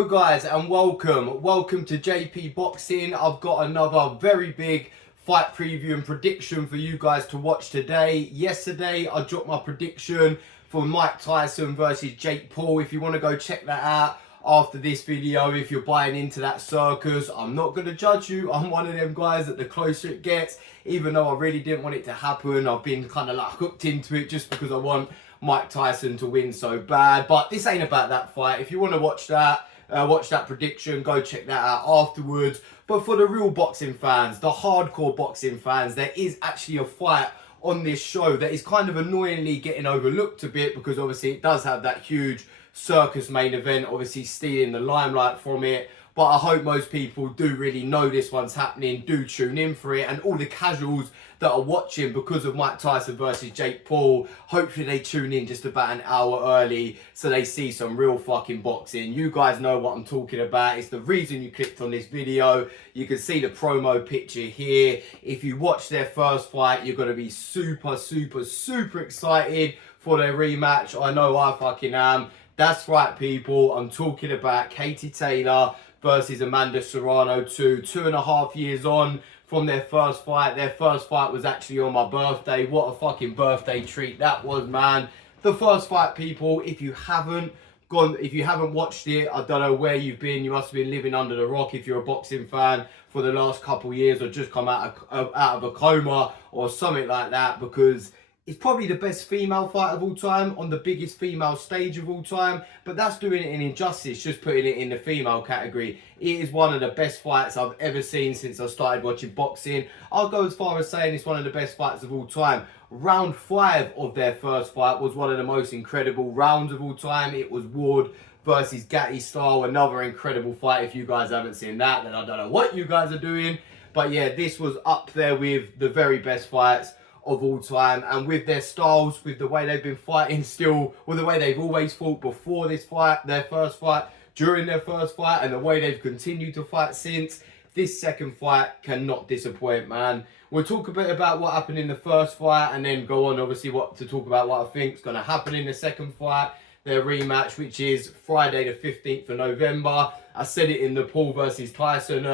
Hello guys and welcome to JP Boxing. I've got another very big fight preview and prediction for you guys to watch today. Yesterday I dropped my prediction for Mike Tyson versus Jake Paul. If you want to go check that out after this video, if you're buying into that circus, I'm not going to judge you. I'm one of them guys that the closer it gets, even though I really didn't want it to happen, I've been kind of like hooked into it just because I want Mike Tyson to win so bad. But this ain't about that fight. If you want to watch that prediction, go check that out afterwards. But for the real boxing fans, the hardcore boxing fans, there is actually a fight on this show that is kind of annoyingly getting overlooked a bit, because obviously it does have that huge circus main event, obviously stealing the limelight from it. But I hope most people do really know this one's happening, do tune in for it, and all the casuals that are watching because of Mike Tyson versus Jake Paul, hopefully they tune in just about an hour early so they see some real fucking boxing. You guys know what I'm talking about. It's the reason you clicked on this video. You can see the promo picture here. If you watch their first fight, you're going to be super excited for their rematch. I know I fucking am. That's right, people. I'm talking about Katie Taylor versus Amanda Serrano, 2.5 years on from their first fight. Their first fight was actually on my birthday. What a fucking birthday treat that was, man. The first fight, people, if you haven't watched it, I don't know where you've been. You must have been living under the rock if you're a boxing fan for the last couple of years, or just come out of a coma or something like that, because it's probably the best female fight of all time on the biggest female stage of all time. But that's doing it an injustice, just putting it in the female category. It is one of the best fights I've ever seen since I started watching boxing. I'll go as far as saying it's one of the best fights of all time. Round 5 of their first fight was one of the most incredible rounds of all time. It was Ward versus Gatti style. Another incredible fight. If you guys haven't seen that, then I don't know what you guys are doing. But yeah, this was up there with the very best fights of all time, and with their styles, with the way they've been fighting still, with the way they've always fought before this fight, their first fight, during their first fight, and the way they've continued to fight since, this second fight cannot disappoint, man. We'll talk a bit about what happened in the first fight and then go on obviously to talk about what I think is going to happen in the second fight, their rematch, which is Friday the 15th of November. I said it in the Paul versus Tyson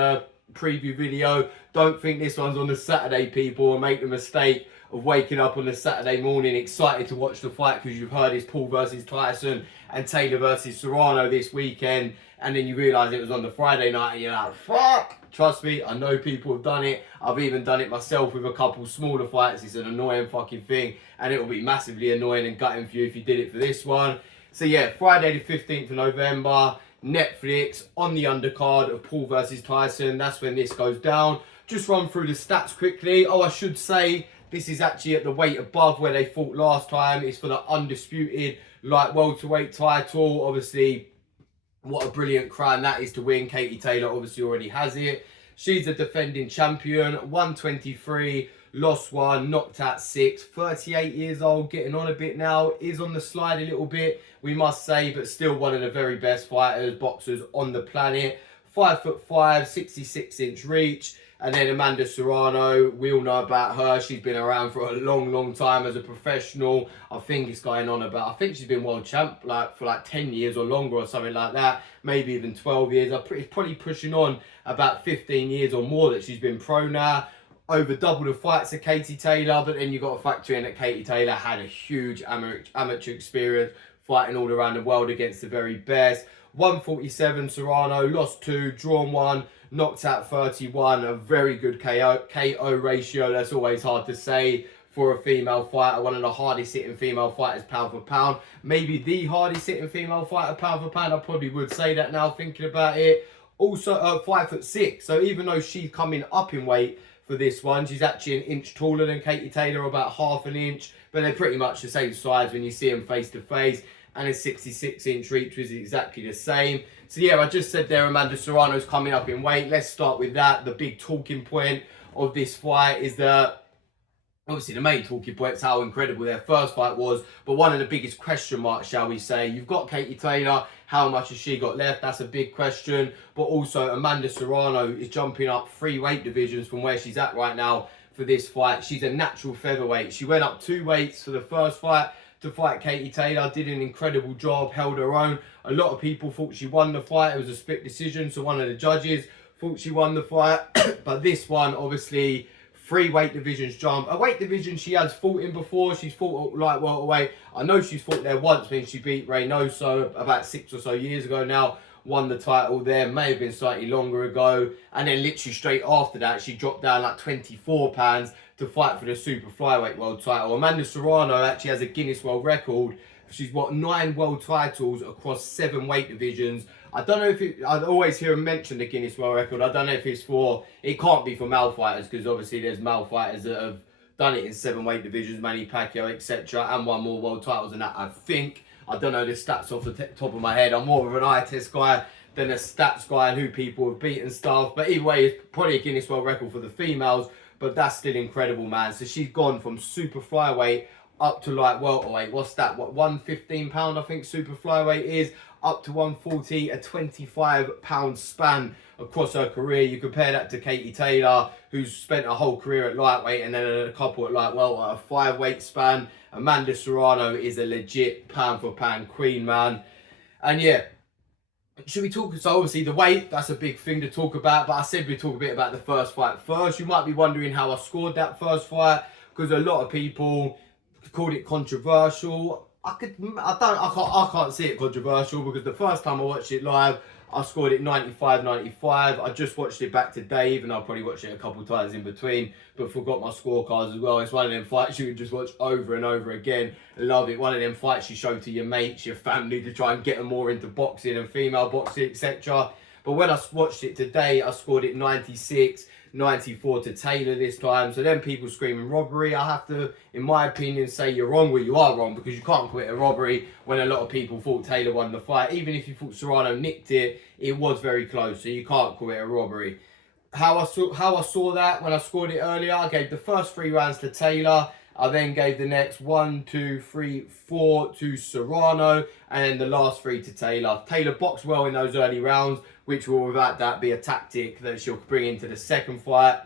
preview video. Don't think this one's on the Saturday, people, and make the mistake of waking up on the Saturday morning excited to watch the fight because you've heard it's Paul versus Tyson and Taylor versus Serrano this weekend, and then you realise it was on the Friday night and you're like, fuck! Trust me, I know people have done it. I've even done it myself with a couple smaller fights. It's an annoying fucking thing, and it will be massively annoying and gutting for you if you did it for this one. So yeah, Friday the 15th of November, Netflix, on the undercard of Paul versus Tyson. That's when this goes down. Just run through the stats quickly. Oh, I should say, this is actually at the weight above where they fought last time. It's for the undisputed light welterweight title. Obviously, what a brilliant crown that is to win. Katie Taylor obviously already has it. She's a defending champion, 123, lost 1, knocked out 6, 38 years old, getting on a bit now, is on the slide a little bit, we must say, but still one of the very best boxers on the planet. 5'5", 66-inch reach. And then Amanda Serrano, we all know about her. She's been around for a long time as a professional. I think it's going on about, I think she's been world champ for 10 years or longer or something like that. Maybe even 12 years. It's probably pushing on about 15 years or more that she's been pro now. Over double the fights of Katie Taylor, but then you've got to factor in that Katie Taylor had a huge amateur experience fighting all around the world against the very best. 147 Serrano, lost 2, drawn 1, knocked out 31, a very good KO ratio. That's always hard to say for a female fighter. One of the hardest hitting female fighters pound for pound. Maybe the hardest hitting female fighter pound for pound. I probably would say that now thinking about it. Also 5'6", so even though she's coming up in weight for this one, she's actually an inch taller than Katie Taylor, about half an inch, but they're pretty much the same size when you see them face to face. And a 66-inch reach was exactly the same. So yeah, I just said there Amanda Serrano's coming up in weight. Let's start with that. The big talking point of this fight is that, obviously the main talking point is how incredible their first fight was, but one of the biggest question marks, shall we say. You've got Katie Taylor, how much has she got left? That's a big question. But also Amanda Serrano is jumping up 3 weight divisions from where she's at right now for this fight. She's a natural featherweight. She went up 2 weights for the first fight to fight Katie Taylor. Did an incredible job, held her own. A lot of people thought she won the fight. It was a split decision, so one of the judges thought she won the fight. But this one, obviously, 3 weight divisions jump. A weight division she has fought in before. She's fought at light welterweight. I know she's fought there once when she beat Reynoso about 6 or so years ago now. Won the title there, may have been slightly longer ago. And then literally straight after that, she dropped down like 24 pounds to fight for the super flyweight world title. Amanda Serrano actually has a Guinness World Record. She's got 9 world titles across 7 weight divisions. I don't know if it, I always hear him mention the Guinness World Record. I don't know if it's for, it can't be for male fighters, because obviously there's male fighters that have done it in 7 weight divisions, Manny Pacquiao, etc., and won more world titles than that, I think. I don't know the stats off the top of my head. I'm more of an eye test guy than a stats guy and who people have beaten stuff. But either way, it's probably a Guinness World Record for the females, but that's still incredible, man. So she's gone from super flyweight up to like welterweight. What's that? What, £115 I think super flyweight is, up to 140, a 25-pound span across her career. You compare that to Katie Taylor, who's spent her whole career at lightweight and then a couple at light welterweight, a 5-weight span. Amanda Serrano is a legit pound-for-pound queen, man. And yeah, should we talk? So obviously the weight, that's a big thing to talk about, but I said we'd talk a bit about the first fight first. You might be wondering how I scored that first fight, because a lot of people called it controversial. I can't see it controversial, because the first time I watched it live, I scored it 95-95. I just watched it back today, even though I probably watched it a couple of times in between, but forgot my scorecards as well. It's one of them fights you can just watch over and over again. Love it. One of them fights you show to your mates, your family, to try and get them more into boxing and female boxing, etc. But when I watched it today, I scored it 96-94 to Taylor this time. So then people screaming robbery. I have to, in my opinion, say you're wrong. Well, you are wrong, because you can't quit a robbery when a lot of people thought Taylor won the fight. Even if you thought Serrano nicked it, it was very close. So you can't quit a robbery. How I saw that when I scored it earlier, I gave the first 3 rounds to Taylor. I then gave the next 1, 2, 3, 4 to Serrano, and then the last 3 to Taylor. Taylor boxed well in those early rounds, which will, without that, be a tactic that she'll bring into the second fight.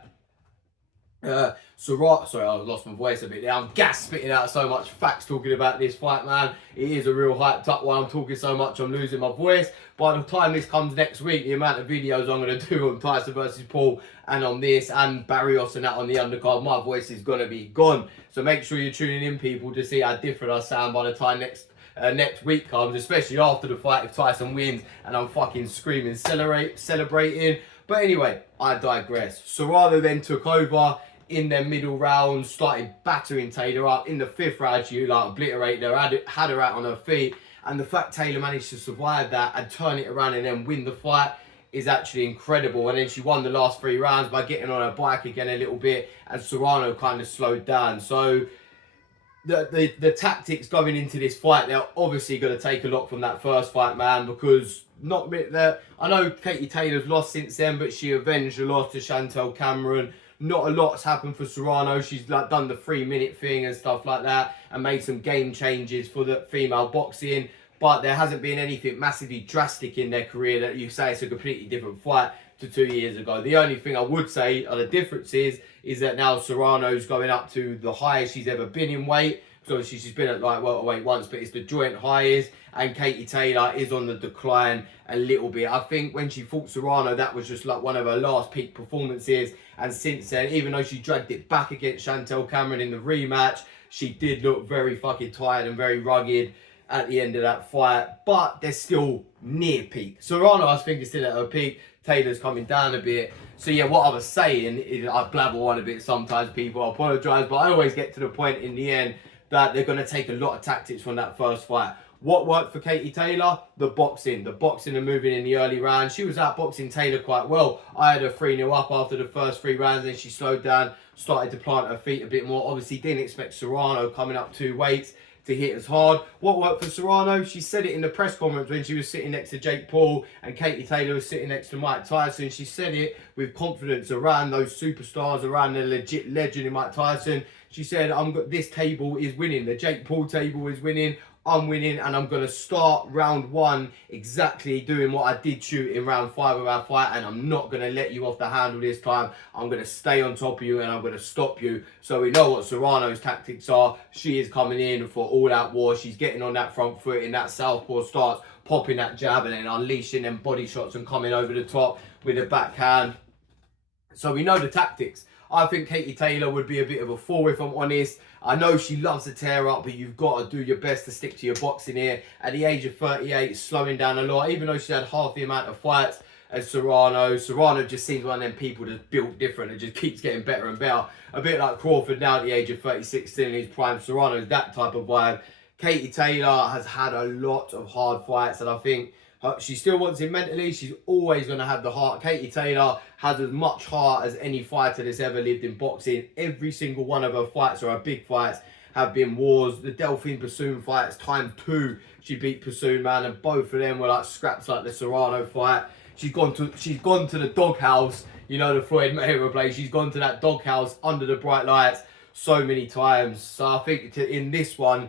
Serrano, sorry, I lost my voice a bit there. I'm spitting out so much facts talking about this fight, man. It is a real hyped up one. I'm talking so much, I'm losing my voice. By the time this comes next week, the amount of videos I'm going to do on Tyson versus Paul and on this and Barrios and that on the undercard, my voice is going to be gone. So make sure you're tuning in, people, to see how different I sound by the time next week comes, especially after the fight if Tyson wins and I'm fucking screaming, celebrating. But anyway, I digress. Serrano then took over in their middle round, started battering Taylor up. In the 5th round, she like obliterated her, had her out on her feet. And the fact Taylor managed to survive that and turn it around and then win the fight is actually incredible. And then she won the last 3 rounds by getting on her bike again a little bit, and Serrano kind of slowed down. So the tactics going into this fight, they're obviously going to take a lot from that first fight, man, because I know Katie Taylor's lost since then, but she avenged the loss to Chantel Cameron. Not a lot's happened for Serrano. She's like done the 3-minute thing and stuff like that and made some game changes for the female boxing. But there hasn't been anything massively drastic in their career that you say it's a completely different fight to 2 years ago. The only thing I would say are the differences is that now Serrano's going up to the highest she's ever been in weight. So obviously she's been at like welterweight once, but it's the joint highest. And Katie Taylor is on the decline a little bit. I think when she fought Serrano, that was just like one of her last peak performances. And since then, even though she dragged it back against Chantel Cameron in the rematch, she did look very fucking tired and very rugged at the end of that fight. But they're still near peak. Serrano, I think, is still at her peak. Taylor's coming down a bit. So yeah, what I was saying is, I blabber on a bit sometimes, people. I apologise, but I always get to the point in the end that they're going to take a lot of tactics from that first fight. What worked for Katie Taylor? The boxing. The boxing and moving in the early rounds. She was outboxing Taylor quite well. I had her 3-0 up after the first 3 rounds, and she slowed down, started to plant her feet a bit more. Obviously, didn't expect Serrano coming up 2 weights to hit as hard. What worked for Serrano? She said it in the press conference when she was sitting next to Jake Paul and Katie Taylor was sitting next to Mike Tyson. She said it with confidence around those superstars, around the legit legend in Mike Tyson. She said, this table is winning. The Jake Paul table is winning. I'm winning, and I'm going to start round 1 exactly doing what I did shoot in round 5 of our fight, and I'm not going to let you off the handle this time. I'm going to stay on top of you, and I'm going to stop you. So we know what Serrano's tactics are. She is coming in for all-out war. She's getting on that front foot in that southpaw stance, popping that jab, and then unleashing them body shots and coming over the top with a backhand. So we know the tactics. I think Katie Taylor would be a bit of a fall, if I'm honest. I know she loves to tear up, but you've got to do your best to stick to your boxing here. At the age of 38, slowing down a lot, even though she had half the amount of fights as Serrano. Serrano just seems one of them people that's built different and just keeps getting better and better. A bit like Crawford now at the age of 36, still in his prime. Serrano's that type of vibe. Katie Taylor has had a lot of hard fights, and I think she still wants it mentally. She's always going to have the heart. Katie Taylor has as much heart as any fighter that's ever lived in boxing. Every single one of her fights, or her big fights, have been wars. The Delphine Pursoon fights, ×2, she beat Pursoon, man, and both of them were like scraps like the Serrano fight. She's gone to the doghouse, you know, the Floyd Mayweather place. She's gone to that doghouse under the bright lights so many times. So I think in this one,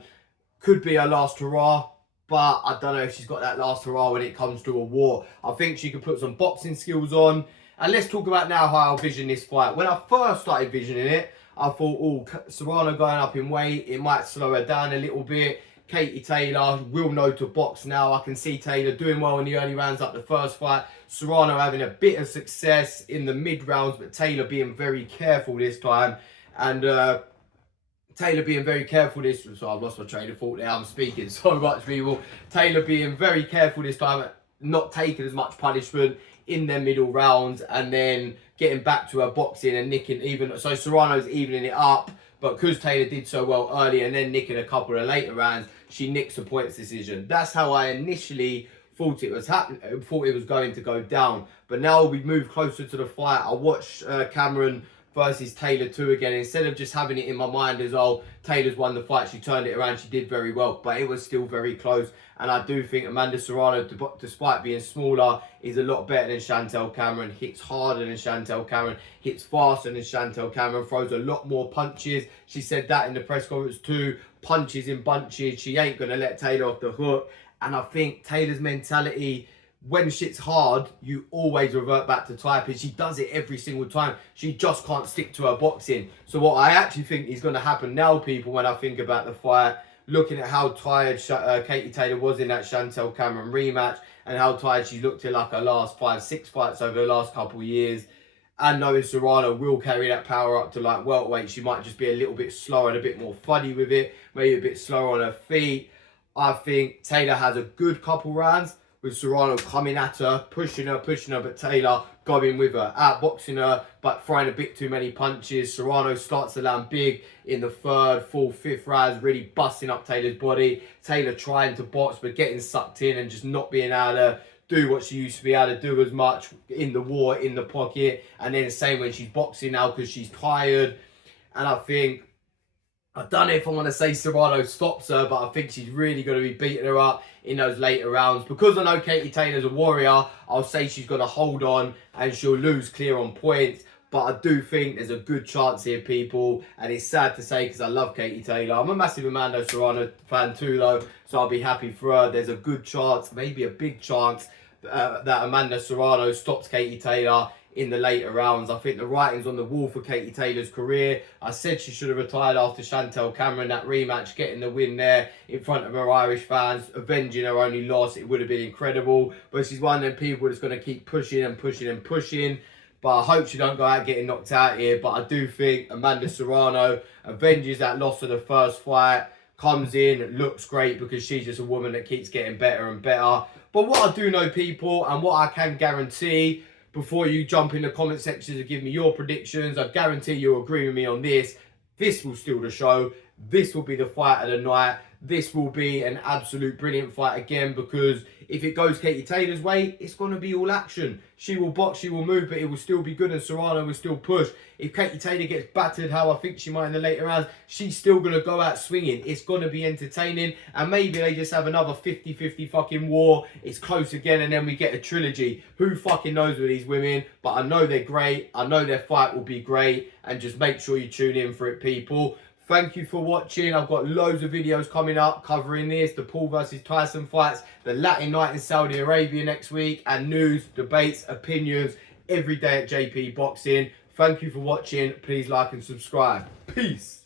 could be her last hurrah. But I don't know if she's got that last hurrah when it comes to a war. I think she could put some boxing skills on. And let's talk about now how I vision this fight. When I first started visioning it, I thought, oh, Serrano going up in weight, it might slow her down a little bit. Katie Taylor will know to box now. I can see Taylor doing well in the early rounds like the first fight. Serrano having a bit of success in the mid rounds, but Taylor being very careful this time. And Taylor being very careful this time. So I've lost my train of thought there. I'm speaking so much, people. Taylor being very careful this time, not taking as much punishment in their middle rounds, and then getting back to her boxing and nicking even. So Serrano's evening it up, but because Taylor did so well early and then nicking a couple of later rounds, she nicks a points decision. That's how I initially thought it was happening. Thought it was going to go down. But now we move closer to the fight. I watched Cameron versus Taylor 2 again. Instead of just having it in my mind as, oh, Taylor's won the fight, she turned it around, she did very well, but it was still very close. And I do think Amanda Serrano, despite being smaller, is a lot better than Chantel Cameron, hits harder than Chantel Cameron, hits faster than Chantel Cameron, throws a lot more punches. She said that in the press conference too, punches in bunches. She ain't going to let Taylor off the hook. And I think Taylor's mentality, when shit's hard, you always revert back to typing. She does it every single time. She just can't stick to her boxing. So what I actually think is going to happen now, people, when I think about the fight, looking at how tired Katie Taylor was in that Chantel Cameron rematch, and how tired she looked in like her last 5-6 fights over the last couple of years, and knowing Serrano will carry that power up to like welterweight, she might just be a little bit slower and a bit more funny with it, maybe a bit slower on her feet. I think Taylor has a good couple rounds, with Serrano coming at her, pushing her, but Taylor going with her, outboxing her, but throwing a bit too many punches. Serrano starts to land big in the 3rd, 4th, 5th rounds, really busting up Taylor's body. Taylor trying to box, but getting sucked in and just not being able to do what she used to be able to do as much in the war, in the pocket. And then the same when she's boxing now because she's tired. And I think, I don't know if I want to say Serrano stops her, but I think she's really going to be beating her up in those later rounds. Because I know Katie Taylor's a warrior, I'll say she's going to hold on and she'll lose clear on points. But I do think there's a good chance here, people. And it's sad to say because I love Katie Taylor. I'm a massive Amanda Serrano fan too, though. So I'll be happy for her. There's a good chance, maybe a big chance, that Amanda Serrano stops Katie Taylor in the later rounds. I think the writing's on the wall for Katie Taylor's career. I said she should have retired after Chantel Cameron, that rematch, getting the win there in front of her Irish fans, avenging her only loss. It would have been incredible. But she's one of them people that's going to keep pushing and pushing and pushing. But I hope she don't go out getting knocked out here. But I do think Amanda Serrano avenges that loss of the first fight, comes in, looks great because she's just a woman that keeps getting better and better. But what I do know, people, and what I can guarantee, before you jump in the comment section to give me your predictions, I guarantee you'll agree with me on this. This will steal the show. This will be the fight of the night. This will be an absolute brilliant fight again, because if it goes Katie Taylor's way, it's going to be all action. She will box, she will move, but it will still be good and Serrano will still push. If Katie Taylor gets battered how I think she might in the later rounds, she's still going to go out swinging. It's going to be entertaining, and maybe they just have another 50-50 fucking war. It's close again, and then we get a trilogy. Who fucking knows with these women? But I know they're great. I know their fight will be great, and just make sure you tune in for it, people. Thank you for watching. I've got loads of videos coming up covering this, the Paul versus Tyson fights, the Latin night in Saudi Arabia next week, and news, debates, opinions every day at JP Boxing. Thank you for watching. Please like and subscribe. Peace.